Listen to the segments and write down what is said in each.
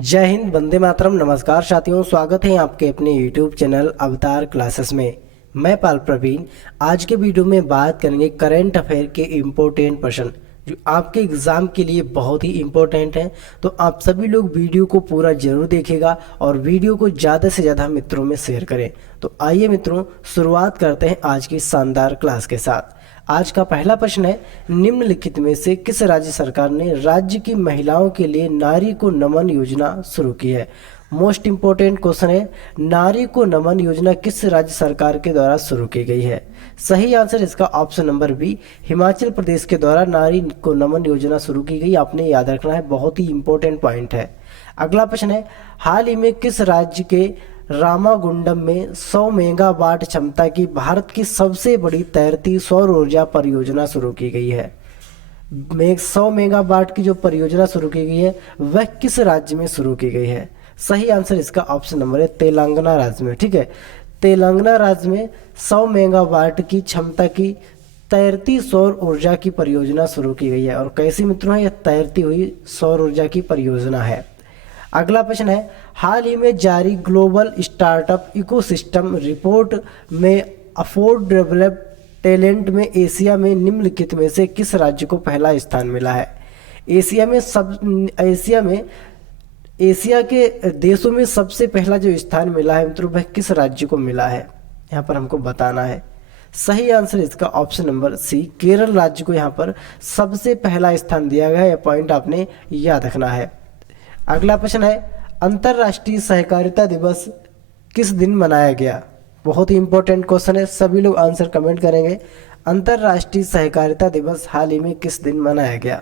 जय हिंद, वंदे मातरम। नमस्कार साथियों, स्वागत है आपके अपने YouTube चैनल अवतार क्लासेस में। मैं पाल प्रवीण। आज के वीडियो में बात करेंगे करंट अफेयर के इम्पोर्टेंट प्रश्न जो आपके एग्ज़ाम के लिए बहुत ही इम्पोर्टेंट हैं। तो आप सभी लोग वीडियो को पूरा जरूर देखिएगा और वीडियो को ज़्यादा से ज़्यादा मित्रों में शेयर करें। तो आइए मित्रों, शुरुआत करते हैं आज की शानदार क्लास के साथ। आज का पहला प्रश्न है, निम्नलिखित में से किस राज्य सरकार ने राज्य की महिलाओं के लिए नारी को नमन योजना शुरू की है। मोस्ट इंपोर्टेंट क्वेश्चन है, नारी को नमन योजना किस राज्य सरकार के द्वारा शुरू की गई है। सही आंसर इसका option number B, Himachal Pradesh के द्वारा नारी को नमन योजना शुरू की गई। आपने याद रखना है, बहुत ही इंपॉर्टेंट पॉइंट है। अगला प्रश्न है, हाल ही में किस राज्य के रामागुंडम में 100 मेगावाट क्षमता की भारत की सबसे बड़ी तैरती सौर ऊर्जा परियोजना शुरू की गई है। 100 मेगावाट की जो परियोजना शुरू की गई है वह किस राज्य में शुरू की गई है। सही आंसर इसका ऑप्शन नंबर है तेलंगाना राज्य में। ठीक है, तेलंगाना राज्य में 100 मेगावाट की क्षमता की तैरती सौर ऊर्जा की परियोजना शुरू की गई है। और कैसी मित्रों है, यह तैरती हुई सौर ऊर्जा की परियोजना है। अगला प्रश्न है, हाल ही में जारी ग्लोबल स्टार्टअप इकोसिस्टम रिपोर्ट में अफोर्ड डेवलप्ड टैलेंट में एशिया में निम्नलिखित में से किस राज्य को पहला स्थान मिला है। एशिया के देशों में सबसे पहला जो स्थान मिला है मित्रों, वह किस राज्य को मिला है, यहाँ पर हमको बताना है। सही आंसर इसका ऑप्शन नंबर सी, केरल राज्य को यहाँ पर सबसे पहला स्थान दिया गया है। यह पॉइंट आपने याद रखना है। अगला प्रश्न है, अंतर्राष्ट्रीय सहकारिता दिवस किस दिन मनाया गया। बहुत ही इंपॉर्टेंट क्वेश्चन है, सभी लोग आंसर कमेंट करेंगे। अंतर्राष्ट्रीय सहकारिता दिवस हाल ही में किस दिन मनाया गया।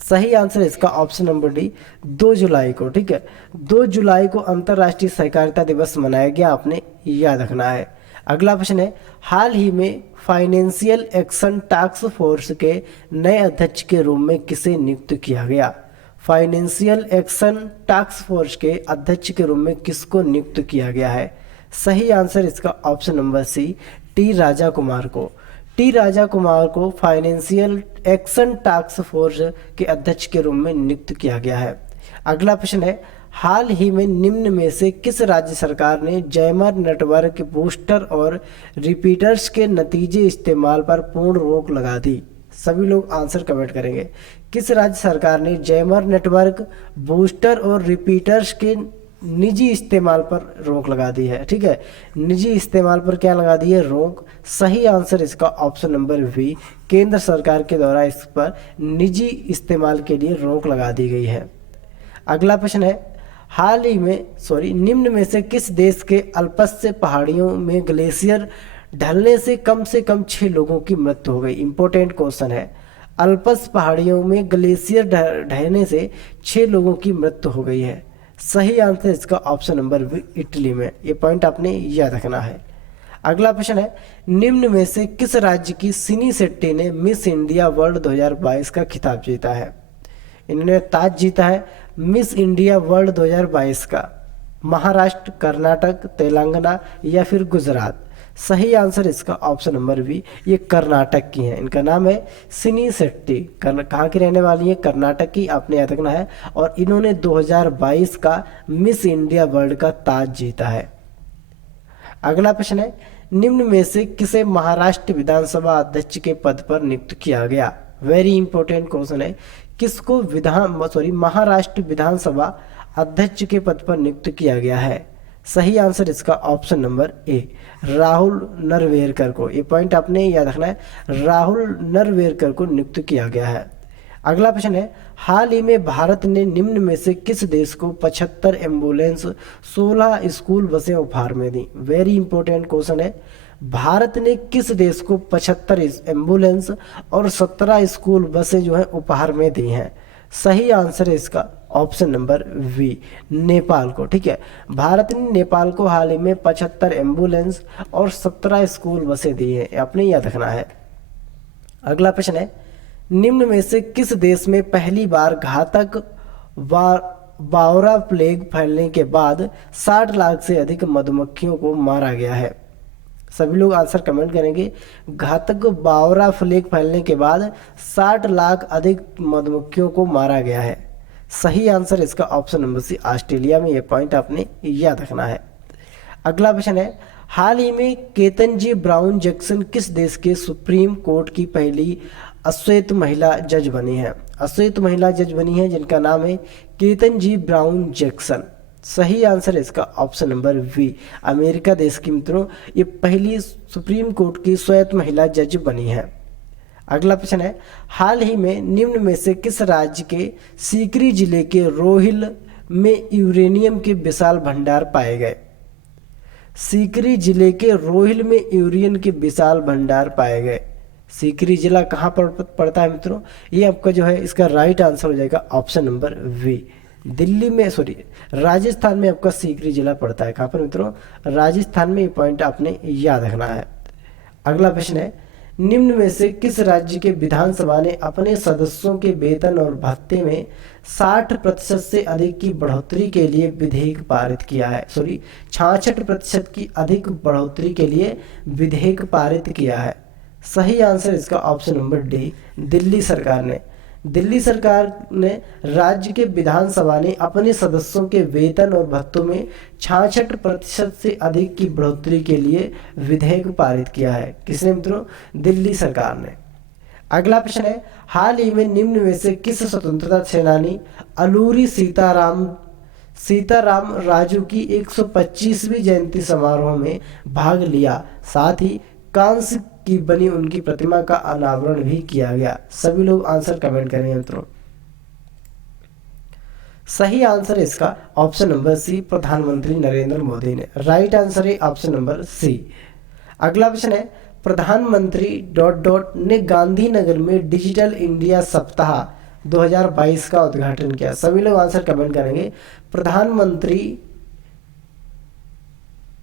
सही आंसर इसका ऑप्शन नंबर डी, 2 जुलाई को। ठीक है, 2 जुलाई को अंतर्राष्ट्रीय सहकारिता दिवस मनाया गया, आपने याद रखना है। अगला प्रश्न है, हाल ही में फाइनेंशियल एक्शन टास्क फोर्स के नए अध्यक्ष के रूप में किसे नियुक्त किया गया। फाइनेंशियल एक्शन टास्क फोर्स के अध्यक्ष के रूप में किसको नियुक्त किया गया है। सही आंसर इसका ऑप्शन नंबर सी, टी राजा कुमार को। टी राजा कुमार को फाइनेंशियल एक्शन टास्क फोर्स के अध्यक्ष के रूप में नियुक्त किया गया है। अगला प्रश्न है, हाल ही में निम्न में से किस राज्य सरकार ने जैमर नेटवर्क बूस्टर और रिपीटर्स के नतीजे इस्तेमाल पर पूर्ण रोक लगा दी। सभी लोग आंसर कमेंट करेंगे। किस राज्य सरकार ने जैमर नेटवर्क बूस्टर और रिपीटर्स के निजी इस्तेमाल पर रोक लगा दी है। ठीक है, निजी इस्तेमाल पर क्या लगा दी है, रोक। सही आंसर इसका ऑप्शन नंबर बी, केंद्र सरकार के द्वारा इस पर निजी इस्तेमाल के लिए रोक लगा दी गई है। अगला प्रश्न है, निम्न में से किस देश के अल्पस्य पहाड़ियों में ग्लेशियर ढलने से कम 6 लोगों की मृत्यु हो गई। इंपॉर्टेंट क्वेश्चन है, अल्पस पहाड़ियों में ग्लेशियर ढहने से 6 लोगों की मृत्यु हो गई है। सही आंसर इसका ऑप्शन नंबर बी, इटली में। ये पॉइंट आपने याद रखना है। अगला प्रश्न है, निम्न में से किस राज्य की सिनी शेट्टी ने मिस इंडिया वर्ल्ड 2022 का खिताब जीता है। इन्होंने ताज जीता है मिस इंडिया वर्ल्ड 2022 का। महाराष्ट्र, कर्नाटक, तेलंगाना या फिर गुजरात। सही आंसर इसका ऑप्शन नंबर बी, ये कर्नाटक की हैं। इनका नाम है सिनी शेट्टी। कहाँ की रहने वाली है, कर्नाटक की, आपने याद रखना है। और इन्होंने 2022 का मिस इंडिया वर्ल्ड का ताज जीता है। अगला प्रश्न है, निम्न में से किसे महाराष्ट्र विधानसभा अध्यक्ष के पद पर नियुक्त किया गया। वेरी इंपॉर्टेंट क्वेश्चन है, किसको महाराष्ट्र विधानसभा अध्यक्ष के पद पर नियुक्त किया गया है। सही आंसर इसका ऑप्शन नंबर ए, राहुल नरवेरकर को। ये पॉइंट आपने याद रखना है, राहुल नरवेरकर को नियुक्त किया गया है। अगला प्रश्न है, हाल ही में भारत ने निम्न में से किस देश को 75 एम्बुलेंस 16 स्कूल बसें उपहार में दी। वेरी इंपॉर्टेंट क्वेश्चन है, भारत ने किस देश को 75 एम्बुलेंस और 17 स्कूल बसें जो है उपहार में दी हैं। सही आंसर है इसका ऑप्शन नंबर वी, नेपाल को। ठीक है, भारत ने नेपाल को हाल ही में 75 एम्बुलेंस और 17 स्कूल बसें दी हैं, आपने याद रखना है। अगला प्रश्न है, निम्न में से किस देश में पहली बार घातक बावरा प्लेग फैलने के बाद 60 लाख से अधिक मधुमक्खियों को मारा गया है। सभी लोग आंसर कमेंट करेंगे। घातक बावरा प्लेग फैलने के बाद 60 लाख अधिक मधुमक्खियों को मारा गया है। सही आंसर इसका ऑप्शन नंबर सी ऑस्ट्रेलिया में। ये पॉइंट आपने याद रखना है। अगला प्रश्न है, हाल ही में केतनजी ब्राउन जैक्सन किस देश के सुप्रीम कोर्ट की पहली अश्वेत महिला जज बनी है? अश्वेत महिला जज बनी है जिनका नाम है केतनजी ब्राउन जैक्सन। सही आंसर इसका ऑप्शन नंबर बी, अमेरिका देश की मित्रों ये पहली सुप्रीम कोर्ट की श्वेत महिला जज बनी है। अगला प्रश्न है, हाल ही में निम्न में से किस राज्य के सीकरी जिले के रोहिल में यूरेनियम के विशाल भंडार पाए गए? सीकरी जिले के रोहिल में यूरेनियम के विशाल भंडार पाए गए। सीकरी जिला कहाँ पर पड़ता है मित्रों? ये आपका जो है इसका राइट आंसर हो जाएगा ऑप्शन नंबर बी, दिल्ली में, सॉरी राजस्थान में आपका सीकरी जिला पड़ता है। कहाँ पर मित्रों? राजस्थान में। ये पॉइंट आपने याद रखना है। अगला प्रश्न है, निम्न में से किस राज्य के विधानसभा ने अपने सदस्यों के वेतन और भत्ते में 60% से अधिक की बढ़ोतरी के लिए विधेयक पारित किया है? सॉरी 66% की अधिक बढ़ोतरी के लिए विधेयक पारित किया है। सही आंसर इसका ऑप्शन नंबर डी, दिल्ली सरकार ने। दिल्ली सरकार ने राज्य के विधानसभा ने अपने सदस्यों के वेतन और भत्तों में 66% से अधिक की बढ़ोतरी के लिए विधेयक पारित किया है। किसने मित्रों? दिल्ली सरकार ने। अगला प्रश्न है, हाल ही में निम्न में से किस स्वतंत्रता सेनानी अलूरी सीताराम राजू की 125वीं जयंती समारोह में भाग लिया, साथ ही कांस्य की बनी उनकी प्रतिमा का अनावरण भी किया गया? सभी लोग आंसर कमेंट करेंगे मित्रों। सही आंसर इसका ऑप्शन नंबर सी, प्रधानमंत्री नरेंद्र मोदी ने। राइट आंसर है ऑप्शन नंबर सी। अगला प्रश्न है, प्रधानमंत्री ने गांधीनगर में डिजिटल इंडिया सप्ताह 2022 का उद्घाटन किया। सभी लोग आंसर कमेंट करेंगे। प्रधानमंत्री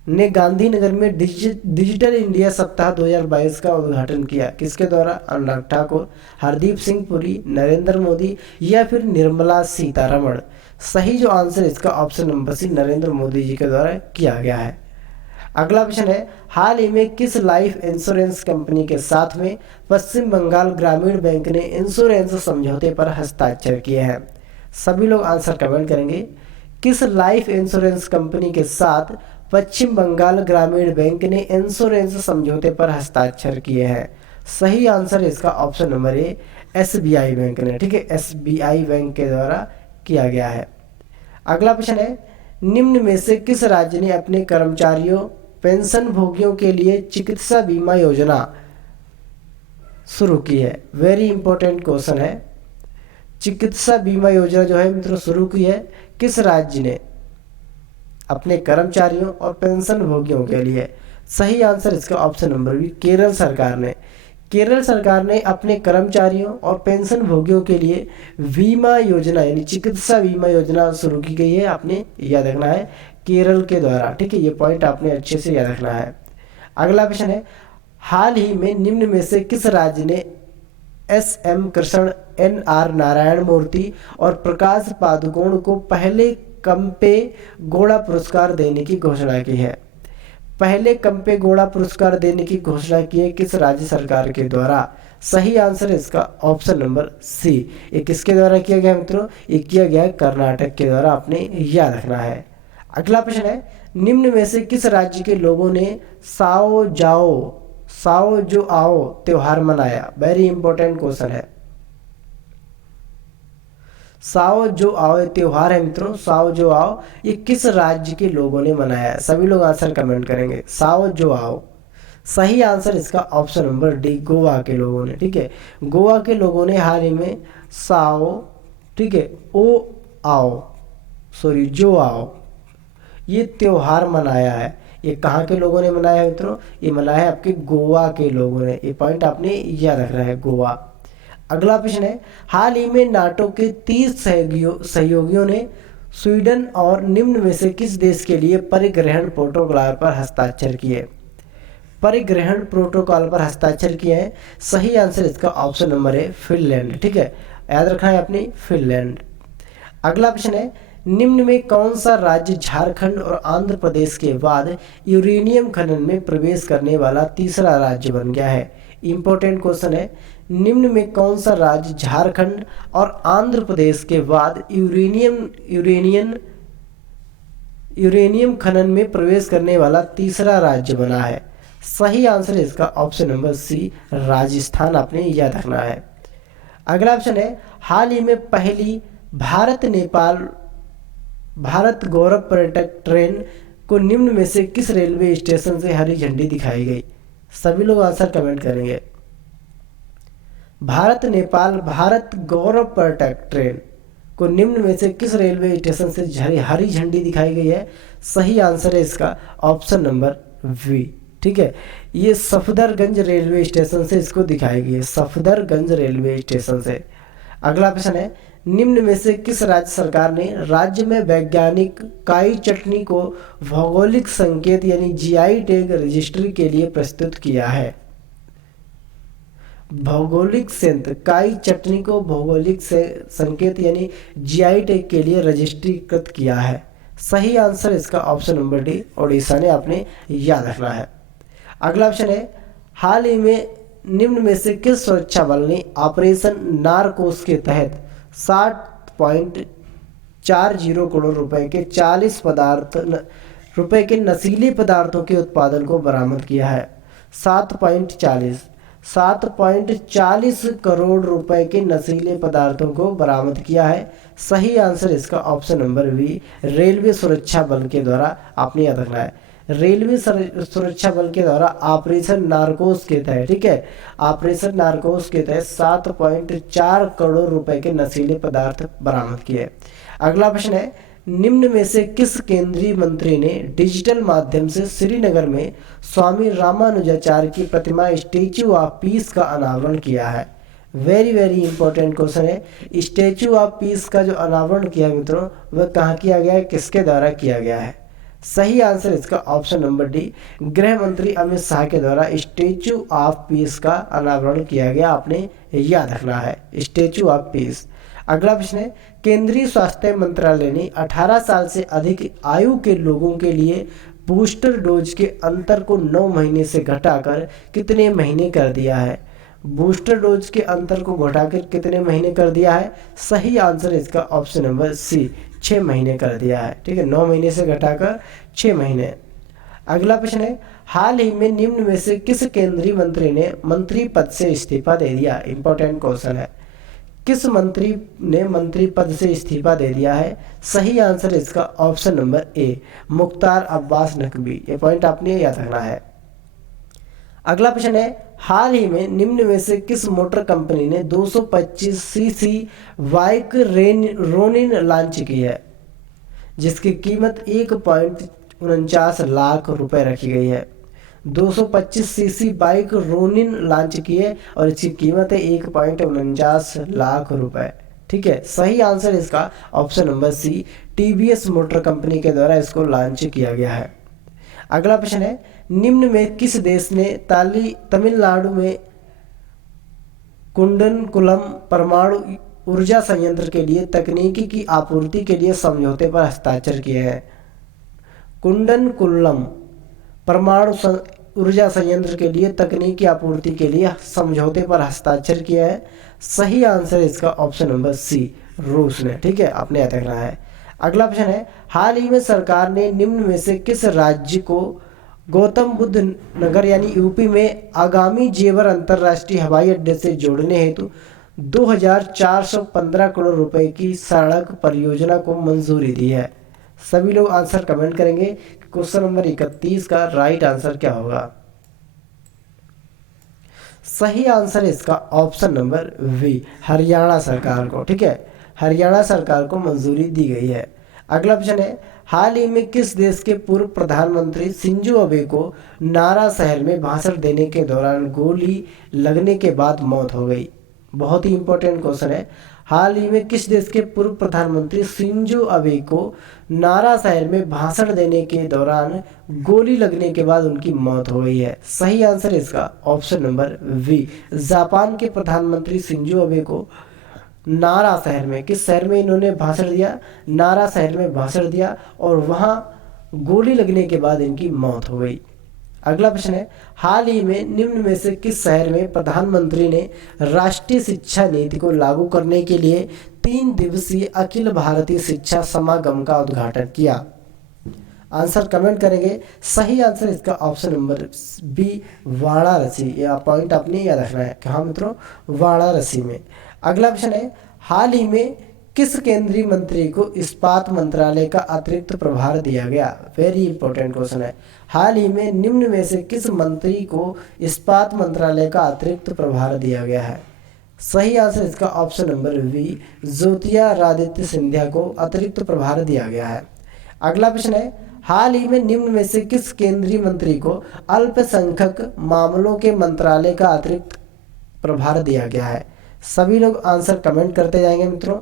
ने गांधीनगर में डिजिटल इंडिया सप्ताह 2022 का उद्घाटन किया। किसके द्वारा? अनुराग ठाकुर, हरदीप सिंह पुरी, नरेंद्र मोदी या फिर निर्मला सीतारमण? सही जो आंसर इसका option number C, Narendra Modi ji के द्वारा किया गया है। अगला प्रश्न है, हाल ही में किस लाइफ इंश्योरेंस कंपनी के साथ में पश्चिम बंगाल ग्रामीण बैंक ने इंश्योरेंस समझौते पर हस्ताक्षर किए हैं? सभी लोग आंसर कमेंट करेंगे। किस लाइफ इंश्योरेंस कंपनी के साथ पश्चिम बंगाल ग्रामीण बैंक ने इंश्योरेंस समझौते पर हस्ताक्षर किए हैं? सही आंसर इसका option number A, SBI bank ने। ठीक है, एसबीआई बैंक के द्वारा किया गया है। अगला प्रश्न है, निम्न में से किस राज्य ने अपने कर्मचारियों पेंशन भोगियों के लिए चिकित्सा बीमा योजना शुरू की है? वेरी इंपॉर्टेंट क्वेश्चन है। चिकित्सा बीमा योजना जो है मित्रों शुरू की है किस राज्य ने अपने कर्मचारियों और पेंशन भोगियों के लिए? सही आंसर इसका ऑप्शन नंबर बी, केरल सरकार ने। केरल सरकार ने अपने कर्मचारियों और पेंशन भोगियों के लिए बीमा योजना यानी चिकित्सा बीमा योजना शुरू की गई है। आपने याद रखना है, केरल के द्वारा। ठीक है, ये पॉइंट आपने अच्छे से याद रखना है। अगला प्रश्न है, हाल ही में निम्न में से किस राज्य ने एस.एम. कृष्ण, एन.आर. नारायण मूर्ति और प्रकाश पादुकोण को पहले कंपे गौड़ा पुरस्कार देने की घोषणा की है? पहले कंपे गौड़ा पुरस्कार देने की घोषणा की है किस राज्य सरकार के द्वारा? सही आंसर इसका ऑप्शन नंबर सी। ये किसके द्वारा किया गया मित्रों? ये किया गया कर्नाटक के द्वारा। आपने याद रखना है। अगला प्रश्न है, निम्न में से किस राज्य के लोगों ने साओ जो आओ त्योहार मनाया? वेरी इंपॉर्टेंट क्वेश्चन है। साओ जो आओ त्योहार है मित्रों, साओ जो आओ ये किस राज्य के लोगों ने मनाया है? सभी लोग आंसर कमेंट करेंगे। साओ जो आओ, सही आंसर इसका ऑप्शन नंबर डी, गोवा के लोगों ने। ठीक है, गोवा के लोगों ने हाल ही में साओ, ठीक है, जो आओ ये त्योहार मनाया है। ये कहाँ के लोगों ने मनाया है मित्रों? ये मनाया है आपके गोवा के लोगों ने। ये पॉइंट आपने याद रखना है, गोवा। अगला प्रश्न है, हाल ही में नाटो के 30 सहयोगियों ने स्वीडन और निम्न में से किस देश के लिए परिग्रहण प्रोटोकॉल पर हस्ताक्षर किए? परिग्रहण प्रोटोकॉल पर हस्ताक्षर किए हैं। सही आंसर इसका ऑप्शन नंबर है फिनलैंड। ठीक है, याद रखना है अपनी, फिनलैंड। अगला प्रश्न है, निम्न में कौन सा राज्य झारखंड और आंध्र प्रदेश के बाद यूरेनियम खनन में प्रवेश करने वाला तीसरा राज्य बन गया है? इंपॉर्टेंट क्वेश्चन है, निम्न में कौन सा राज्य झारखंड और आंध्र प्रदेश के बाद यूरेनियम खनन में प्रवेश करने वाला तीसरा राज्य बना है? सही आंसर है इसका ऑप्शन नंबर सी, राजस्थान, आपने याद रखना है। अगला ऑप्शन है, हाल ही में पहली भारत गौरव पर्यटक ट्रेन को निम्न में से किस रेलवे स्टेशन से हरी झंडी दिखाई गई? सभी लोग आंसर कमेंट करेंगे। भारत गौरव पर्यटक ट्रेन को निम्न में से किस रेलवे स्टेशन से हरी झंडी दिखाई गई है? सही आंसर है इसका ऑप्शन नंबर वी, ठीक है, ये सफदरगंज रेलवे स्टेशन से इसको दिखाई गई है, सफदरगंज रेलवे स्टेशन से। अगला प्रश्न है, निम्न में से किस राज्य सरकार ने राज्य में वैज्ञानिक काई चटनी को भौगोलिक संकेत यानी जीआई टैग रजिस्ट्री के लिए प्रस्तुत किया है? भौगोलिक काई चटनी को भौगोलिक संकेत यानी जीआई टैग के लिए रजिस्ट्रीकृत किया है। सही आंसर इसका ऑप्शन नंबर डी, ओडिशा ने, आपने याद रखना है। अगला ऑप्शन है, हाल ही में निम्न में से किस सुरक्षा बल ने ऑपरेशन नारकोस के तहत 60.40 करोड़ रुपए के 40 रुपए के नशीले पदार्थों के उत्पादन को बरामद किया है? 7.40 करोड़ रुपए के नशीले पदार्थों को बरामद किया है। सही आंसर इसका ऑप्शन नंबर बी, रेलवे सुरक्षा बल के द्वारा, आपने याद रखना है, रेलवे सुरक्षा बल के द्वारा ऑपरेशन नारकोस के तहत, ठीक है, ऑपरेशन नारकोस के तहत 7.4 करोड़ रुपए के नशीले पदार्थ बरामद किए। अगला प्रश्न है, निम्न में से किस केंद्रीय मंत्री ने डिजिटल माध्यम से श्रीनगर में स्वामी रामानुजाचार्य की प्रतिमा स्टैचू ऑफ पीस का अनावरण किया है? वेरी वेरी इंपॉर्टेंट क्वेश्चन है, स्टैचू ऑफ पीस का जो अनावरण किया मित्रों, वह कहाँ किया गया है, किसके द्वारा किया गया है? सही आंसर इसका ऑप्शन नंबर डी, गृह मंत्री अमित शाह के द्वारा स्टैचू ऑफ पीस का अनावरण किया गया, आपने याद रखना है, स्टैचू ऑफ पीस। अगला प्रश्न है, केंद्रीय स्वास्थ्य मंत्रालय ने 18 साल से अधिक आयु के लोगों के लिए बूस्टर डोज के अंतर को 9 महीने से घटाकर कितने महीने कर दिया है? बूस्टर डोज के अंतर को घटाकर कितने महीने कर दिया है? सही आंसर इसका ऑप्शन नंबर सी, 6 महीने कर दिया है, ठीक है, 9 महीने से घटाकर 6 महीने। अगला प्रश्न है, हाल ही में निम्न में से किस केंद्रीय मंत्री ने मंत्री पद से इस्तीफा दे दिया? इंपॉर्टेंट क्वेश्चन है, किस मंत्री ने मंत्री पद से इस्तीफा दे दिया है? सही आंसर इसका option number A, Mukhtar Abbas Naqvi, ये पॉइंट आपने याद रखना है। अगला प्रश्न है, हाल ही में निम्न में से किस मोटर कंपनी ने 225 सीसी बाइक रोनिन लॉन्च की है, जिसकी कीमत 1.49 लाख रुपए रखी गई है? 225 सीसी बाइक रोनिन लॉन्च की है और इसकी कीमत है 1.49 लाख रुपए, ठीक है। सही आंसर इसका option number c, TVS motor company के द्वारा इसको लॉन्च किया गया है। अगला प्रश्न है, निम्न में किस देश ने तमिलनाडु में कुंडनकुलम परमाणु ऊर्जा संयंत्र के लिए तकनीकी की आपूर्ति के लिए समझौते पर हस्ताक्षर किए हैं? कुंडनकुलम परमाणु ऊर्जा संयंत्र के लिए तकनीकी आपूर्ति के लिए समझौते पर हस्ताक्षर किया है। सही आंसर इसका ऑप्शन नंबर सी, रूस ने, ठीक है, आपने याद रखना है। अगला प्रश्न है, हाल ही में सरकार ने निम्न में से किस राज्य को गौतम बुद्ध नगर यानी यूपी में आगामी जेवर अंतर्राष्ट्रीय हवाई अड्डे से जोड़ने हेतु 2415 करोड़ रुपए की सड़क परियोजना को मंजूरी दी है? सभी लोग आंसर कमेंट करेंगे। क्वेश्चन नंबर 31 का राइट आंसर क्या होगा? सही आंसर इसका ऑप्शन नंबर वी, हरियाणा सरकार को, ठीक है, हरियाणा सरकार को मंजूरी दी गई है। अगला प्रश्न है, हाल ही में किस देश के पूर्व प्रधानमंत्री शिंजो अबे को नारा शहर में भाषण देने के दौरान गोली लगने के बाद मौत हो गई? बहुत ही इंपॉर्टेंट क्वेश्चन है। हाल ही में किस देश के पूर्व प्रधानमंत्री शिंजो अबे को नारा शहर में भाषण देने के दौरान गोली लगने के बाद उनकी मौत हो गई है? सही आंसर इसका ऑप्शन नंबर वी, जापान के प्रधानमंत्री शिंजो अबे को नारा शहर में, किस शहर में इन्होंने भाषण दिया? नारा शहर में भाषण दिया और वहां गोली लगने के बाद इनकी मौत हो गई। अगला प्रश्न है, हाल ही में निम्न में से किस शहर में प्रधानमंत्री ने राष्ट्रीय शिक्षा नीति को लागू करने के लिए 3 दिवसीय अखिल भारतीय शिक्षा समागम का उद्घाटन किया? आंसर कमेंट करेंगे। सही आंसर इसका ऑप्शन नंबर बी, वाराणसी। यह पॉइंट आपने याद रखना है कि हाँ मित्रों, वाराणसी में। अगला प्रश्न है, हाल ही में किस केंद्रीय मंत्री को इस्पात मंत्रालय का अतिरिक्त प्रभार दिया गया? वेरी इंपॉर्टेंट क्वेश्चन है। हाल ही में निम्न में से किस मंत्री को इस्पात मंत्रालय का अतिरिक्त प्रभार दिया गया है? सही आंसर इसका option number b, Jyotiraditya Scindia को अतिरिक्त प्रभार दिया गया है। अगला प्रश्न है, हाल ही में निम्न में से किस केंद्रीय मंत्री को अल्पसंख्यक मामलों के मंत्रालय का अतिरिक्त प्रभार दिया गया है? सभी लोग आंसर कमेंट करते जाएंगे मित्रों।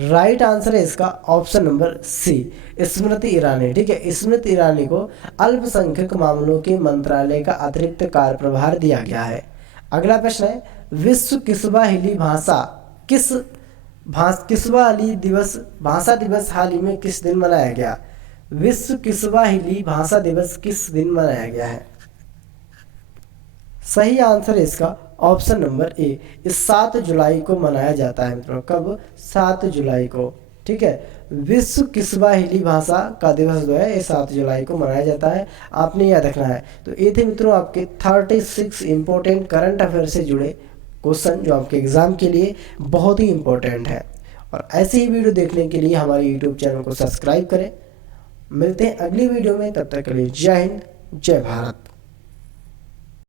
राइट आंसर है इसका ऑप्शन नंबर सी, स्मृति ईरानी। ठीक है, स्मृति ईरानी को अल्पसंख्यक मामलों के मंत्रालय का अतिरिक्त कार्यप्रभार दिया गया है। अगला प्रश्न है, विश्व किस्वाहिली भाषा भाषा दिवस हाल ही में किस दिन मनाया गया? विश्व किस्वाहिली भाषा दिवस किस दिन मनाया गया है? सही आंसर है इसका ऑप्शन नंबर ए, इस 7 जुलाई को मनाया जाता है मित्रों। कब? 7 जुलाई को। ठीक है, विश्व किस्वाहिली भाषा का दिवस जो है ये 7 जुलाई को मनाया जाता है, आपने याद रखना है। तो ये थे मित्रों आपके 36 इंपॉर्टेंट करंट अफेयर से जुड़े क्वेश्चन जो आपके एग्जाम के लिए बहुत ही इंपॉर्टेंट है। और ऐसे ही वीडियो देखने के लिए हमारे यूट्यूब चैनल को सब्सक्राइब करें। मिलते हैं अगली वीडियो में, तब तक के लिए जय हिंद, जय भारत।